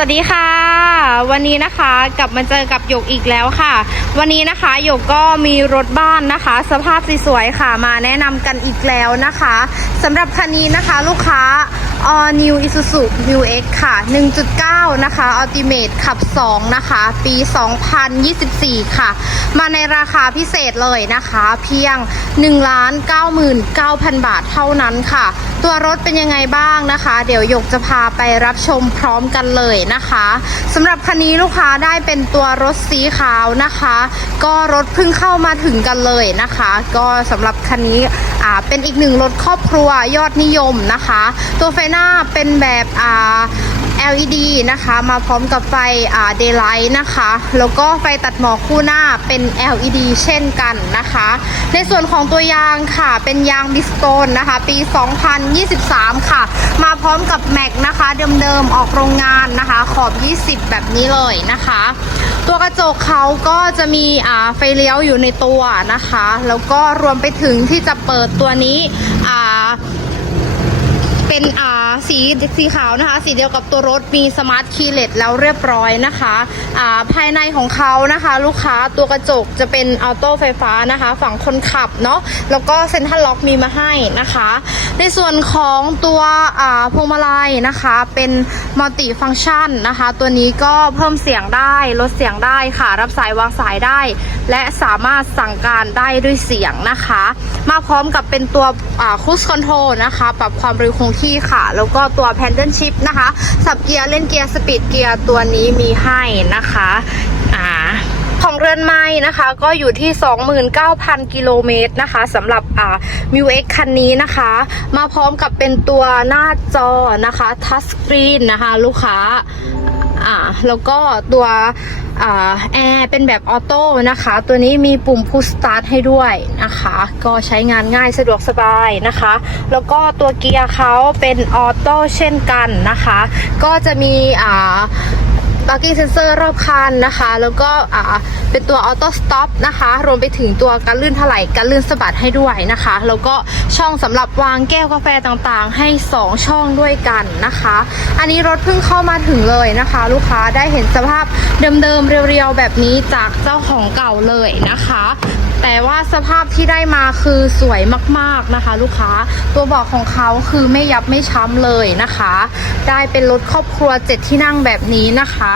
วัสดีค่ะ วันนี้นะคะกลับมาเจอกับหยกอีกแล้วค่ะ วันนี้นะคะหยกก็มีรถบ้านนะคะ สภาพสวยๆค่ะมาแนะนำกันอีกแล้วนะคะสำหรับคันนี้นะคะลูกค้า All New Isuzu New X ค่ะ 1.9 นะคะ Ultimate ขับ 2 นะคะ ปี 2024 ค่ะ มาในราคาพิเศษเลยนะคะ เพียง 1,99,000 บาทเท่านั้นค่ะ ตัวรถเป็นยังไงบ้างนะคะ เดี๋ยวยกจะพาไปรับชมพร้อมกันเลยนะคะสำหรับคันนี้ลูกค้าได้เป็นตัวรถสีขาวนะคะ ก็รถเพิ่งเข้ามาถึงกันเลยนะคะ ก็สำหรับคันนี้ อ่าเป็นอีกหนึ่งรถครอบครัวยอดนิยมนะคะ ตัวไฟหน้าเป็นแบบอ่า LED นะคะ มาพร้อมกับไฟอ่า daylight นะคะ แล้วก็ไฟตัดหมอกคู่หน้าเป็น LED เช่นกันนะคะ ในส่วนของตัวยางค่ะเป็นยางบิสโตนนะคะ ปี 2023 ค่ะ มาพร้อมกับแม็กนะคะ เดิมๆออกโรงงานนะคะ ขอบ 20 แบบนี้เลยนะคะ ตัวกระจกเขาก็จะมีอ่าไฟเลี้ยวอยู่ในตัวนะคะ แล้วก็รวมไปถึงที่จะเปิดตัวนี้อ่าเป็นอ่า สีสีขาวนะคะ สีเดียวกับตัวรถมีสมาร์ทคีย์เลสแล้วเรียบร้อยนะคะอ่าภายในของเขานะคะ ลูกค้าตัวกระจกจะเป็นออโต้ไฟฟ้านะคะ ฝั่งคนขับเนาะแล้วก็เซ็นทรัลล็อกมีมาให้นะคะ ในส่วนของตัวอ่าพวงมาลัยนะคะเป็นมัลติฟัง c t ชันนะคะ ตัวนี้ก็เพิ่มเสียงได้ลดเสียงได้ค่ะ รับสายวางสายได้ และสามารถสั่งการได้ด้วยเสียงนะคะ มาพร้อมกับเป็นตัวคูสคอนโทรลนะคะ ปรับความเร็วคงที่ค่ะแล้วก็ตัวแพนเดิลชิพนะคะ สับเกียร์เล่นเกียร์สปีดเกียร์ตัวนี้มีให้นะคะอ่าของเรือนไม้นะคะก็อยู่ที่ 29,000 กิโลเมตรนะคะสำหรับอ่ามิวเอ็กคันนี้นะคะ มาพร้อมกับเป็นตัวหน้าจอนะคะทัชสกรีนนะคะ ลูกค้า อ่าแล้วก็ตัวอ่าแอร์เป็นแบบออโต้นะคะ ตัวนี้มีปุ่มพุชสตาร์ทให้ด้วยนะคะ ก็ใช้งานง่ายสะดวกสบายนะคะ แล้วก็ตัวเกียร์เขาเป็นออโต้เช่นกันนะคะ ก็จะมีอ่า parking sensor รอบคันนะคะ แล้วก็อ่าเป็นตัว auto stop นะคะ รวมไปถึงตัวการลื่นถลายการลื่นสะบัดให้ด้วยนะคะ แล้วก็ช่องสำหรับวางแก้วกาแฟต่างๆ ให้ 2 ช่องด้วยกันนะคะ อันนี้รถเพิ่งเข้ามาถึงเลยนะคะ ลูกค้าได้เห็นสภาพเดิมๆเรียวๆแบบนี้จากเจ้าของเก่าเลยนะคะ แต่ว่าสภาพที่ได้มาคือสวยมากๆนะคะ ลูกค้าตัวเบอกของเขาคือไม่ยับไม่ช้ำเลยนะคะ ได้เป็นรถครอบครัว 7 ที่นั่งแบบนี้นะคะ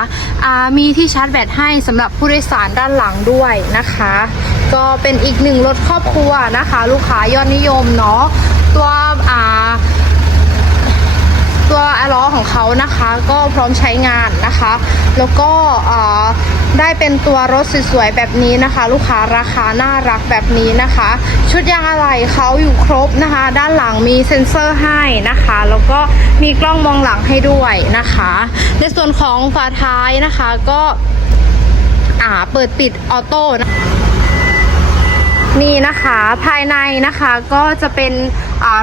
มีที่ชาร์จแบตให้สำหรับผู้โดยสารด้านหลังด้วยนะคะ ก็เป็นอีกหนึ่งรถครอบครัวนะคะ ลูกค้ายอดนิยมเนาะตัวอ่า ตัวล้อของเขานะคะก็พร้อมใช้งานนะคะ แล้วก็ได้เป็นตัวรถสวยๆแบบนี้นะคะ ลูกค้าราคาน่ารักแบบนี้นะคะ ชุดยางอะไหล่เขาอยู่ครบนะคะ ด้านหลังมีเซ็นเซอร์ให้นะคะ แล้วก็มีกล้องมองหลังให้ด้วยนะคะ ในส่วนของฝาท้ายนะคะก็เปิดปิดออโต้นะ นี่นะคะภายในนะคะก็จะเป็น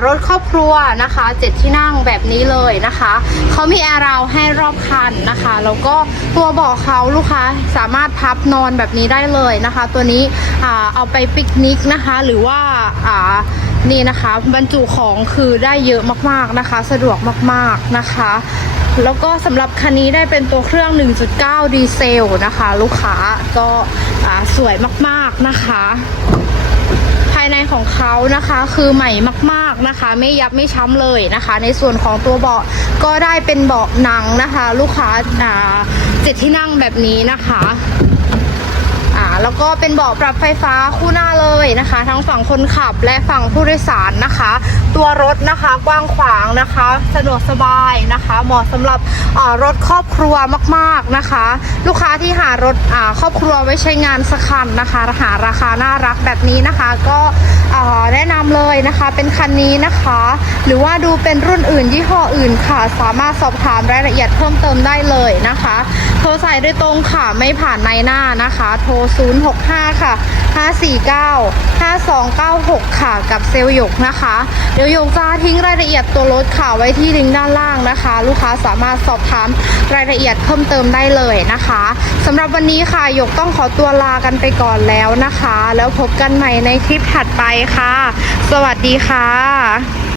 รถครอบครัวนะคะเจ็ดที่นั่งแบบนี้เลยนะคะเขามีแอร์ราวให้รอบคันนะคะแล้วก็ตัวเบาะเขาลูกค้าสามารถพับนอนแบบนี้ได้เลยนะคะ ตัวนี้เอาไปปิกนิกนะคะ หรือว่าอ่านี่นะคะบรรจุของคือได้เยอะมากๆนะคะ สะดวกมากๆนะคะ แล้วก็สำหรับคันนี้ได้เป็นตัวเครื่อง 1.9 ดีเซลนะคะ ลูกค้าก็สวยมากๆนะคะายในของเขานะคะ คือใหม่มากๆนะคะ ไม่ยับไม่ช้ำเลยนะคะ ในส่วนของตัวเบาะก็ได้เป็นเบาะหนังนะคะ ลูกค้าอ่าเจ็ดที่นั่งแบบนี้นะคะ แล้วก็เป็นเบาะปรับไฟฟ้าคู่หน้าเลยนะคะ ทั้งฝั่งคนขับและฝั่งผู้โดยสารนะคะ ตัวรถนะคะกว้างขวางนะคะ สะดวกสบายนะคะเหมาะสำหรับรถครอบครัวมากๆนะคะ ลูกค้าที่หารถครอบครัวไว้ใช้งานสักคันนะคะ หาราคาน่ารักแบบนี้นะคะ ก็แนะนำเลยนะคะเป็นคันนี้นะคะ หรือว่าดูเป็นรุ่นอื่นยี่ห้ออื่นค่ะ สามารถสอบถามรายละเอียดเพิ่มเติมได้เลยนะคะ โทรสายโดยตรงค่ะไม่ผ่านในหน้านะคะ โทร065 ค่ะ 549 5296 ค่ะกับเซลล์หยกนะคะ เดี๋ยวหยกจะทิ้งรายละเอียดตัวรถค่ะไว้ที่ลิงก์ด้านล่างนะคะ ลูกค้าสามารถสอบถามรายละเอียดเพิ่มเติมได้เลยนะคะสำหรับวันนี้ค่ะหยกต้องขอตัวลากันไปก่อนแล้วนะคะ แล้วพบกันใหม่ในคลิปถัดไปค่ะ สวัสดีค่ะ